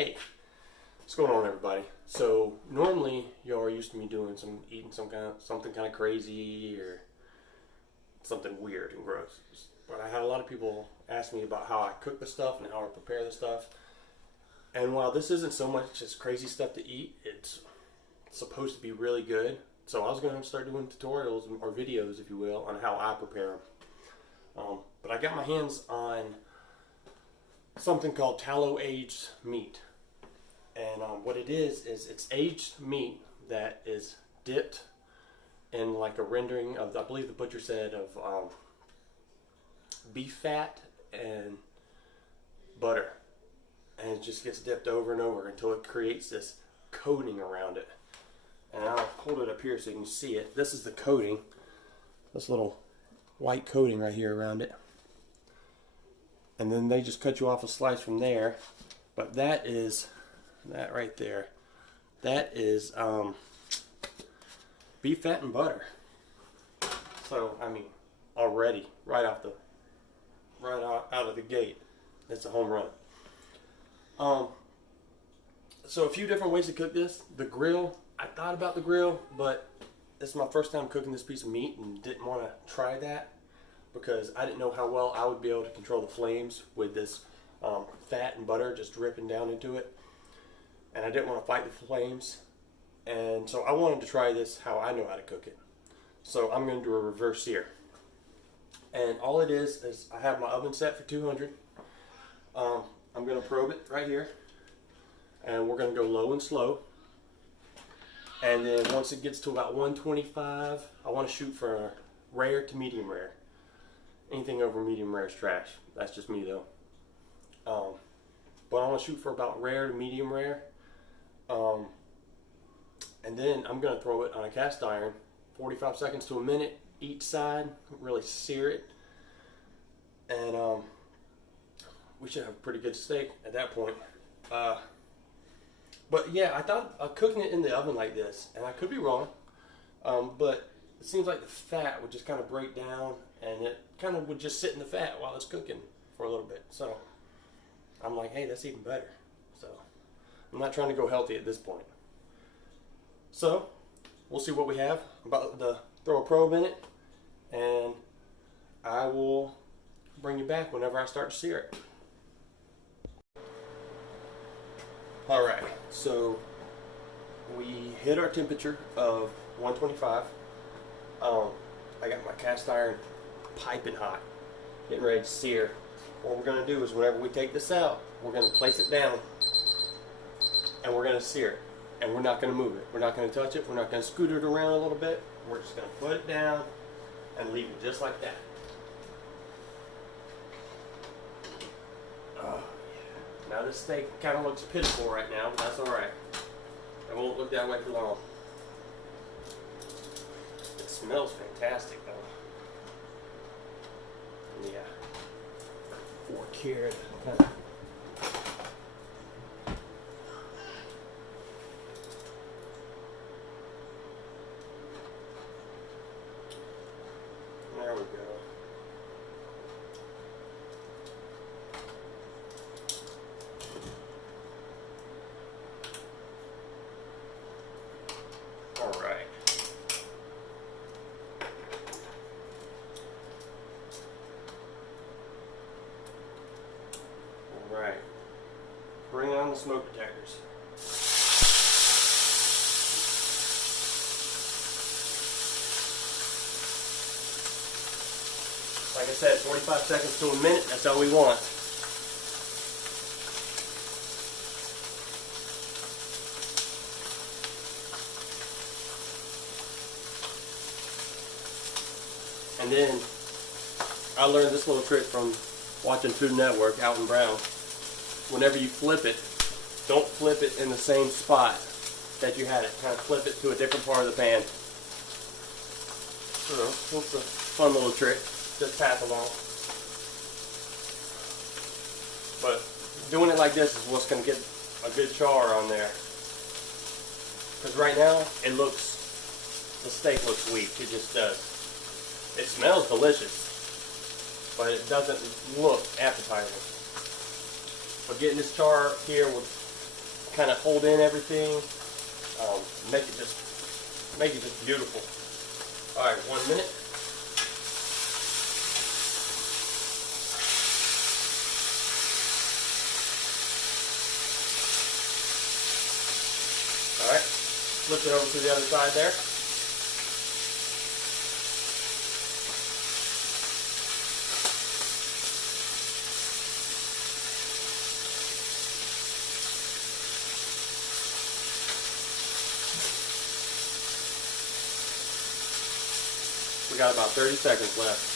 Hey, what's going on, everybody? So normally y'all are used to me doing eating something kind of crazy or something weird and gross. But I had a lot of people ask me about how I cook the stuff and how I prepare the stuff. And while this isn't so much just crazy stuff to eat, it's supposed to be really good. So I was going to start doing tutorials or videos, if you will, on how I prepare them. But I got my hands on something called tallow aged meat. And what it is it's aged meat that is dipped in like a rendering of, I believe the butcher said, of beef fat and butter. And it just gets dipped over and over until it creates this coating around it. And I'll hold it up here so you can see it. This is the coating. This little white coating right here around it. And then they just cut you off a slice from there. But that right there, that is beef fat and butter. So I mean, already right out of the gate, it's a home run. So a few different ways to cook this. The grill, I thought about the grill, but this is my first time cooking this piece of meat and didn't want to try that because I didn't know how well I would be able to control the flames with this fat and butter just dripping down into it. And I didn't want to fight the flames. And so I wanted to try this how I know how to cook it. So I'm going to do a reverse sear. And all it is I have my oven set for 200. I'm going to probe it right here. And we're going to go low and slow. And then once it gets to about 125, I want to shoot for rare to medium rare. Anything over medium rare is trash. That's just me though. But I want to shoot for about rare to medium rare. And then I'm going to throw it on a cast iron, 45 seconds to a minute each side, really sear it. And we should have a pretty good steak at that point. But yeah, I thought cooking it in the oven like this, and I could be wrong, but it seems like the fat would just kind of break down, and it kind of would just sit in the fat while it's cooking for a little bit. So I'm like, hey, that's even better. So I'm not trying to go healthy at this point. So we'll see what we have. I'm about to throw a probe in it, and I will bring you back whenever I start to sear it. Alright, so we hit our temperature of 125. I got my cast iron piping hot, getting ready to sear. What we're going to do is whenever we take this out, we're going to place it down and we're going to sear it. And we're not going to move it. We're not going to touch it. We're not going to scoot it around a little bit. We're just going to put it down and leave it just like that. Oh, yeah. Now this steak kind of looks pitiful right now, but that's alright. It won't look that way for long. It smells fantastic though. Yeah. Fork here. There we go. All right. All right. Bring on the smoke detectors. Like I said, 45 seconds to a minute, that's all we want. And then, I learned this little trick from watching Food Network, Alton Brown. Whenever you flip it, don't flip it in the same spot that you had it. Kind of flip it to a different part of the pan. So, that's a fun little trick. Just pass along. But doing it like this is what's going to get a good char on there. Because right now, the steak looks weak. It just does. It smells delicious, but it doesn't look appetizing. But getting this char here will kind of hold in everything, make it just beautiful. All right, 1 minute. All right, flip it over to the other side there. We got about 30 seconds left.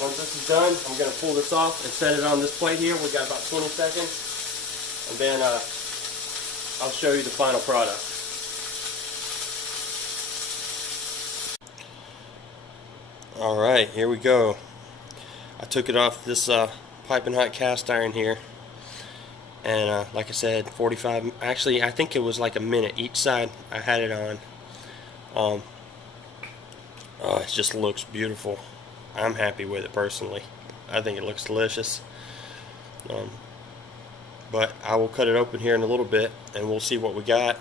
Once this is done, I'm going to pull this off and set it on this plate here. We got about 20 seconds, and then I'll show you the final product. All right, here we go. I took it off this piping hot cast iron here, and like I said, 45. Actually, I think it was like a minute each side. I had it on. It just looks beautiful. I'm happy with it personally. I think it looks delicious. But I will cut it open here in a little bit and we'll see what we got.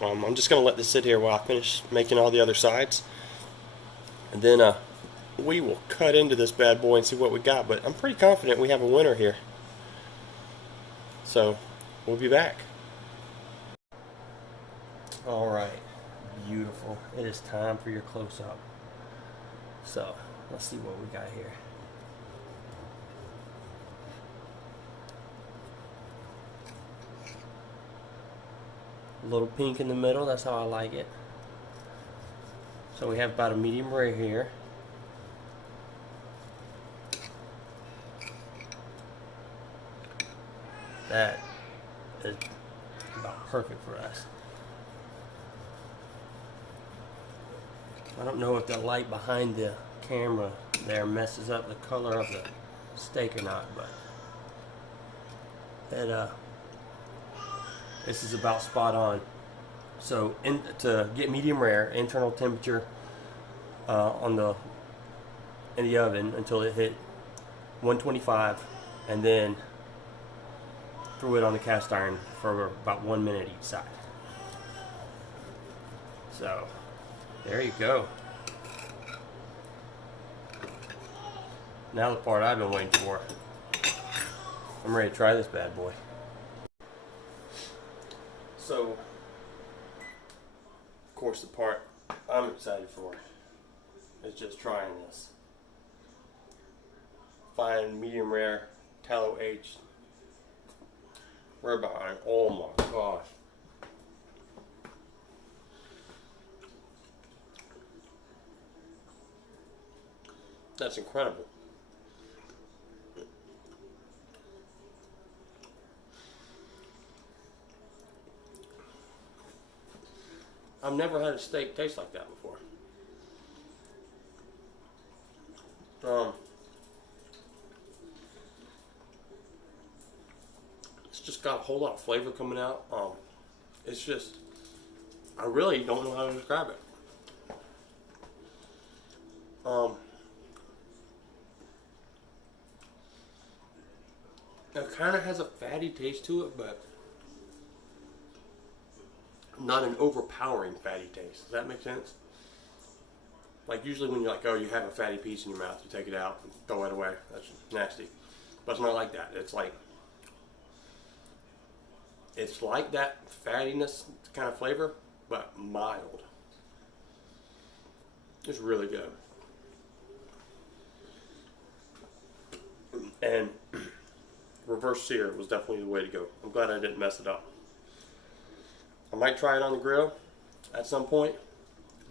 I'm just going to let this sit here while I finish making all the other sides. And then we will cut into this bad boy and see what we got. But I'm pretty confident we have a winner here. So we'll be back. Alright, beautiful. It is time for your close-up. So let's see what we got here. A little pink in the middle, that's how I like it. So we have about a medium rare here. That is about perfect for us. I don't know if the light behind the camera there messes up the color of the steak or not, but this is about spot on. So to get medium rare, internal temperature in the oven until it hit 125, and then threw it on the cast iron for about 1 minute each side. So there you go. Now the part I've been waiting for. I'm ready to try this bad boy. So, of course, the part I'm excited for is just trying this fine medium rare tallow aged ribeye. Oh my gosh. That's incredible. I've never had a steak taste like that before. It's just got a whole lot of flavor coming out. It's just, I really don't know how to describe it. It kind of has a fatty taste to it, but not an overpowering fatty taste. Does that make sense? Like usually when you're like, oh, you have a fatty piece in your mouth, you take it out and throw it away. That's nasty. But it's not like that. It's like that fattiness kind of flavor, but mild. It's really good. And reverse sear was definitely the way to go. I'm glad I didn't mess it up. I might try it on the grill at some point,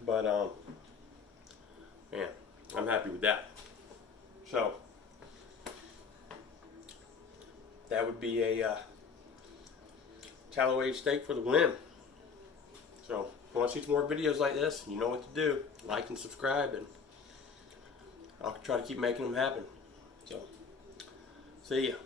but man, I'm happy with that. So that would be a tallow aged steak for the win. So if you want to see some more videos like this, you know what to do. Like and subscribe, and I'll try to keep making them happen. So see ya.